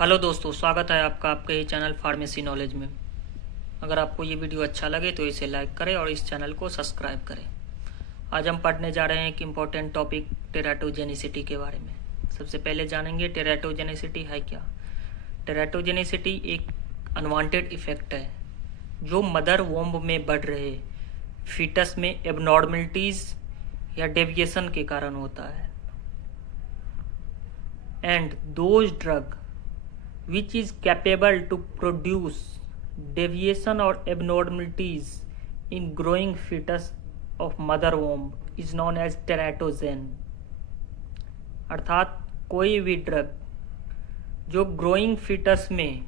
Hello दोस्तों, स्वागत है आपका आपके ही चैनल फार्मेसी नॉलेज में। अगर आपको ये वीडियो अच्छा लगे तो इसे लाइक करें और इस चैनल को सब्सक्राइब करें। आज हम पढ़ने जा रहे हैं एक इम्पॉर्टेंट टॉपिक टेराटोजेनिसिटी के बारे में। सबसे पहले जानेंगे टेराटोजेनिसिटी है क्या। टेराटोजेनिसिटी एक अनवांटेड इफेक्ट है जो मदर वोम्ब में बढ़ रहे फीटस में एबनॉर्मलिटीज़ या डेविएशन के कारण होता है। And those drug which is capable to produce deviation or abnormalities in growing fetus of mother womb is known as teratogen। अर्थात कोई भी ड्रग जो ग्रोइंग फीटस में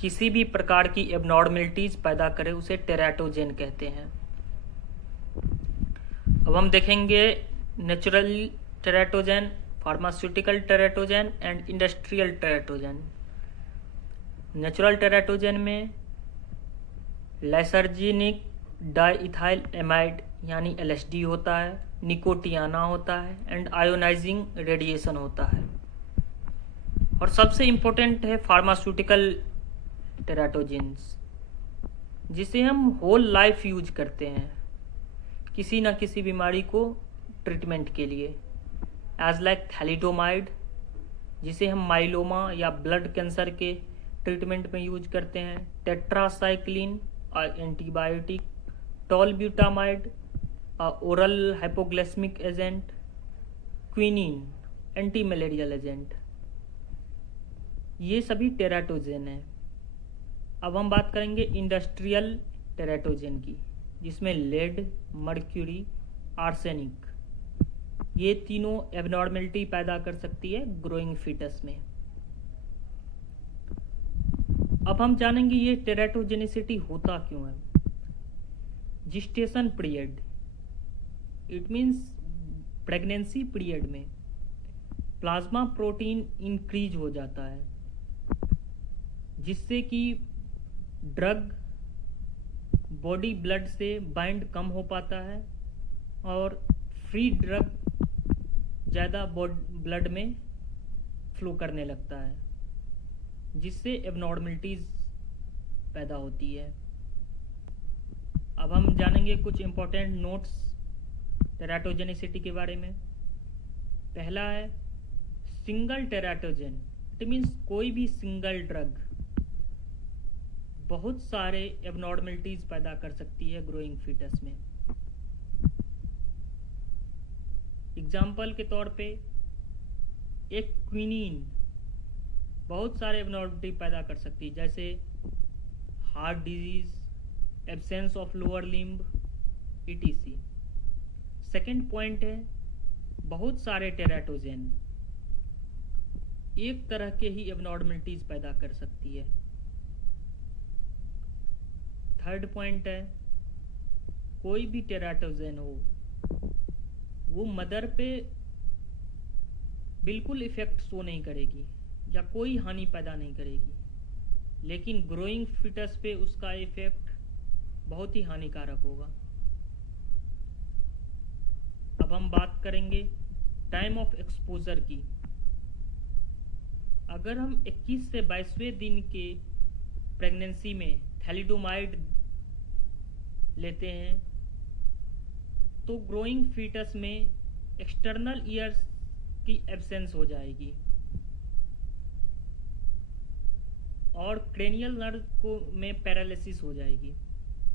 किसी भी प्रकार की एबनॉर्मलिटीज पैदा करे उसे टेराटोजेन कहते हैं। अब हम देखेंगे natural teratogen, pharmaceutical teratogen and industrial teratogen. Natural teratogen में लाइसर्जिनिक डाइइथाइल एमाइड यानी LSD होता है, निकोटियाना होता है एंड आयोनाइजिंग रेडिएशन होता है। और सबसे इम्पोर्टेंट है फार्मास्यूटिकल टेराटोजेंस, जिसे हम होल लाइफ यूज करते हैं किसी न किसी बीमारी को ट्रीटमेंट के लिए। एज लाइक थैलिडोमाइड, जिसे हम माइलोमा या ब्लड कैंसर के ट्रीटमेंट में यूज करते हैं, tetracycline antibiotic, tolbutamide oral hypoglycaemic agent, quinine anti malarial agent, ये सभी टेराटोजेन हैं। अब हम बात करेंगे इंडस्ट्रियल टेराटोजेन की, जिसमें लेड, मर्क्यूरी, आर्सेनिक, ये तीनों एबनॉर्मलिटी पैदा कर सकती है ग्रोइंग फीटस में। अब हम जानेंगे ये टेराटोजेनिसिटी होता क्यों है। Gestation period, it means pregnancy period में प्लाज्मा प्रोटीन इंक्रीज हो जाता है, जिससे कि ड्रग बॉडी ब्लड से बाइंड कम हो पाता है और फ्री ड्रग ज़्यादा ब्लड में फ्लो करने लगता है, जिससे एबनॉर्मलिटीज पैदा होती है। अब हम जानेंगे कुछ इम्पोर्टेंट नोट्स टेराटोजेनिसिटी के बारे में। पहला है सिंगल टेराटोजेन, इट मीन्स कोई भी सिंगल ड्रग बहुत सारे एबनॉर्मलिटीज पैदा कर सकती है ग्रोइंग फीटस में। एग्जाम्पल के तौर पे एक क्विनिन बहुत सारे एबनॉर्मलिटी पैदा कर सकती है, जैसे heart disease, absence of lower limb, etc। Second point है बहुत सारे टेराटोजेन एक तरह के ही एबनॉर्मलिटीज पैदा कर सकती है। थर्ड पॉइंट है कोई भी टेराटोजेन हो वो मदर पे बिल्कुल इफेक्ट शो नहीं करेगी या कोई हानि पैदा नहीं करेगी, लेकिन ग्रोइंग फीटस पे उसका इफेक्ट बहुत ही हानिकारक होगा। अब हम बात करेंगे टाइम ऑफ एक्सपोजर की। अगर हम 21 से 22वें दिन के प्रेगनेंसी में थैलिडोमाइड लेते हैं तो ग्रोइंग फीटस में एक्सटर्नल ईयर्स की एब्सेंस हो जाएगी और क्रेनियल नर्व को में पैरालिसिस हो जाएगी।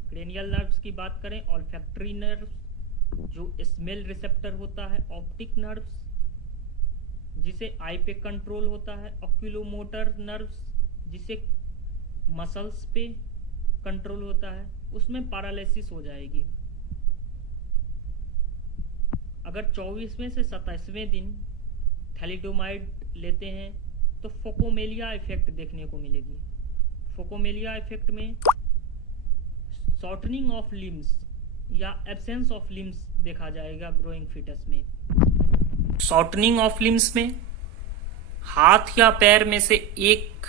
क्रेनियल नर्व्स की बात करें, ऑल्फैक्टरी नर्व्स जो स्मेल रिसेप्टर होता है, ऑप्टिक नर्व्स जिसे आई पे कंट्रोल होता है, ऑक्यूलोमोटर नर्व्स जिसे मसल्स पे कंट्रोल होता है, उसमें पैरालिसिस हो जाएगी। अगर 24वें से 27वें दिन थैलिडोमाइड लेते हैं तो फोकोमेलिया इफेक्ट देखने को मिलेगी। फोकोमेलिया इफेक्ट में शॉर्टनिंग ऑफ लिम्स या एब्सेंस ऑफ लिम्स देखा जाएगा ग्रोइंग फीटस में। शॉर्टनिंग ऑफ लिम्स में हाथ या पैर में से एक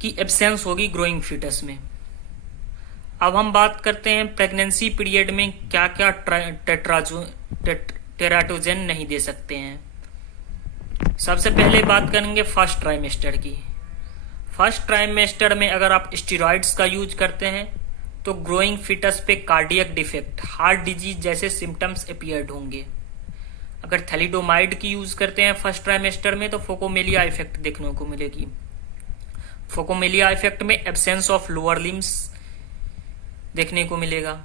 की एब्सेंस होगी ग्रोइंग फीटस में। अब हम बात करते हैं प्रेगनेंसी पीरियड में क्या क्या टेराटोजेन नहीं दे सकते हैं। सबसे पहले बात करेंगे फर्स्ट ट्राइमेस्टर की। फर्स्ट ट्राइमेस्टर में अगर आप स्टेरॉइड्स का यूज करते हैं तो ग्रोइंग फीटस पे कार्डियक डिफेक्ट, हार्ट डिजीज जैसे सिम्टम्स अपीयर्ड होंगे। अगर थैलिडोमाइड की यूज करते हैं फर्स्ट ट्राइमेस्टर में तो फोकोमेलिया इफेक्ट देखने को मिलेगी। फोकोमेलिया इफेक्ट में एब्सेंस ऑफ लोअर लिम्स देखने को मिलेगा।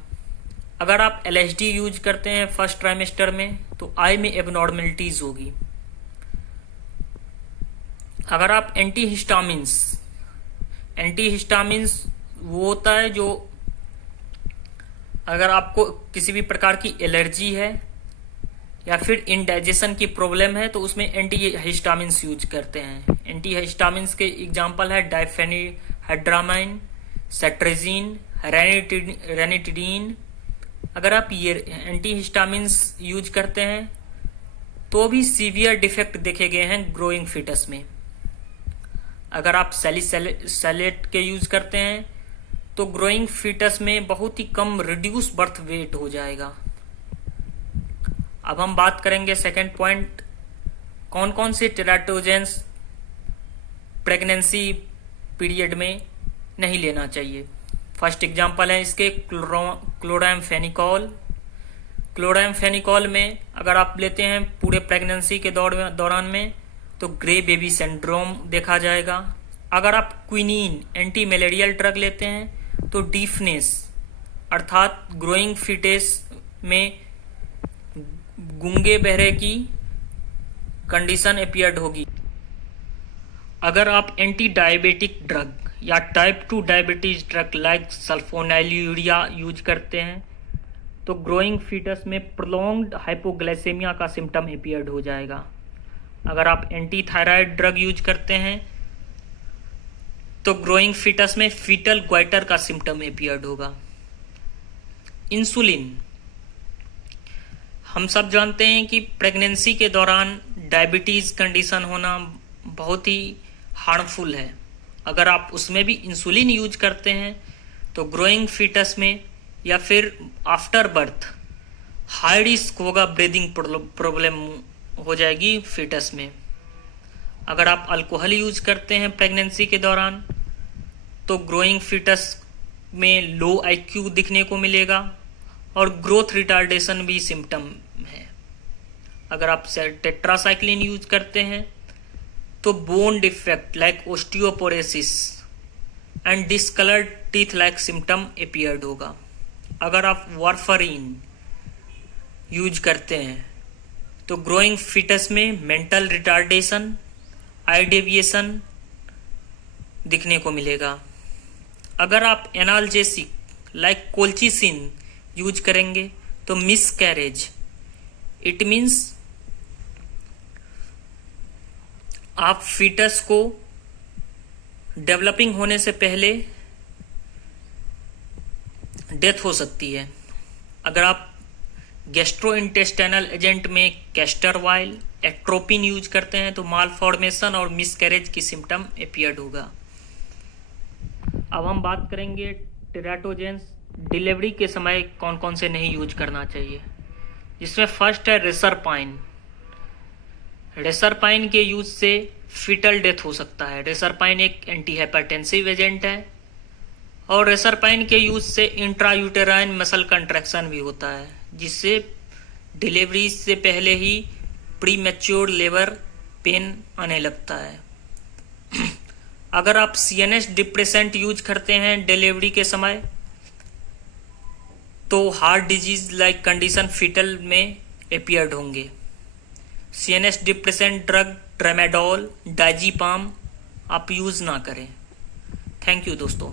अगर आप एलएसडी यूज करते हैं फर्स्ट ट्राइमेस्टर में तो आई में एबनॉर्मलिटीज होगी। अगर आप एंटीहिस्टामिन्स वो होता है जो अगर आपको किसी भी प्रकार की एलर्जी है या फिर इनडाइजेशन की प्रॉब्लम है तो उसमें एंटीहिस्टामिन्स यूज करते हैं। एंटीहिस्टामिन्स के एग्जांपल है डाइफेनिहाइड्रामाइन, सेट्रेजिन, रेनिटिडीन। अगर आप ये एंटीहिस्टामिन्स यूज करते हैं तो भी सीवियर डिफेक्ट देखे गए हैं ग्रोइंग फीटस में। अगर आप सैलिसाइलेट के यूज करते हैं तो ग्रोइंग फीटस में बहुत ही कम रिड्यूस बर्थ वेट हो जाएगा। अब हम बात करेंगे सेकेंड पॉइंट, कौन कौन से टेराटोजेंस प्रेगनेंसी पीरियड में नहीं लेना चाहिए। फर्स्ट एग्जांपल है इसके क्लोरामफेनिकॉल। क्लोरामफेनिकॉल में अगर आप लेते हैं पूरे प्रेगनेंसी के दौरान में तो ग्रे बेबी सिंड्रोम देखा जाएगा। अगर आप क्विनीन एंटी मलेरियल ड्रग लेते हैं तो डीफनेस अर्थात ग्रोइंग फीटस में गूंगे बहरे की कंडीशन अपीयर्ड होगी। अगर आप एंटी डायबिटिक ड्रग या type 2 diabetes drug like sulfonylurea use करते हैं तो ग्रोइंग फीटस में प्रोलॉन्ग्ड हाइपोग्लाइसेमिया का सिम्टम अपीयर्ड हो जाएगा। अगर आप एंटी थायराइड ड्रग यूज करते हैं तो ग्रोइंग फीटस में फीटल ग्वाइटर का सिम्टम अपीयर्ड होगा। इंसुलिन, हम सब जानते हैं कि प्रेगनेंसी के दौरान डायबिटीज कंडीशन होना बहुत ही हार्मफुल है। अगर आप उसमें भी इंसुलिन यूज करते हैं तो ग्रोइंग फीटस में या फिर आफ्टर बर्थ हाई रिस्क होगा, ब्रीदिंग प्रॉब्लम हो जाएगी फीटस में। अगर आप अल्कोहल यूज करते हैं प्रेगनेंसी के दौरान तो ग्रोइंग फीटस में लो आईक्यू दिखने को मिलेगा और ग्रोथ रिटार्डेशन भी सिम्टम है। अगर आप टेट्रासाइक्लिन यूज करते हैं तो bone defect like osteoporosis and discoloured teeth like symptom appeared होगा। अगर आप वारफरीन यूज करते हैं तो ग्रोइंग फीटस में मेंटल रिटार्डेशन, आई डेविएशन दिखने को मिलेगा। अगर आप एनाल्जेसिक लाइक कोल्चिसिन यूज करेंगे तो मिसकैरेज, इट मीन्स आप फीटस को डेवलपिंग होने से पहले डेथ हो सकती है। अगर आप गैस्ट्रोइंटेस्टाइनल एजेंट में कैस्टर ऑयल, एट्रोपिन यूज करते हैं तो मालफॉर्मेशन और मिसकैरेज की सिम्टम अपीयर्ड होगा। अब हम बात करेंगे टेराटोजेंस डिलीवरी के समय कौन कौन से नहीं यूज करना चाहिए, जिसमें फर्स्ट है रेसरपाइन। रेसरपाइन के यूज से फीटल डेथ हो सकता है। रेसरपाइन एक एंटी हाइपरटेंसिव एजेंट है और रेसरपाइन के यूज से इंट्रायूटेराइन मसल कंट्रैक्शन भी होता है, जिससे डिलीवरी से पहले ही प्री मैच्योर लेबर पेन आने लगता है। अगर आप सीएनएस डिप्रेसेंट यूज करते हैं डिलीवरी के समय तो heart disease like condition foetal में अपीयर्ड होंगे। CNS depressant drug tramadol, diazepam आप यूज ना करें। थैंक यू दोस्तों।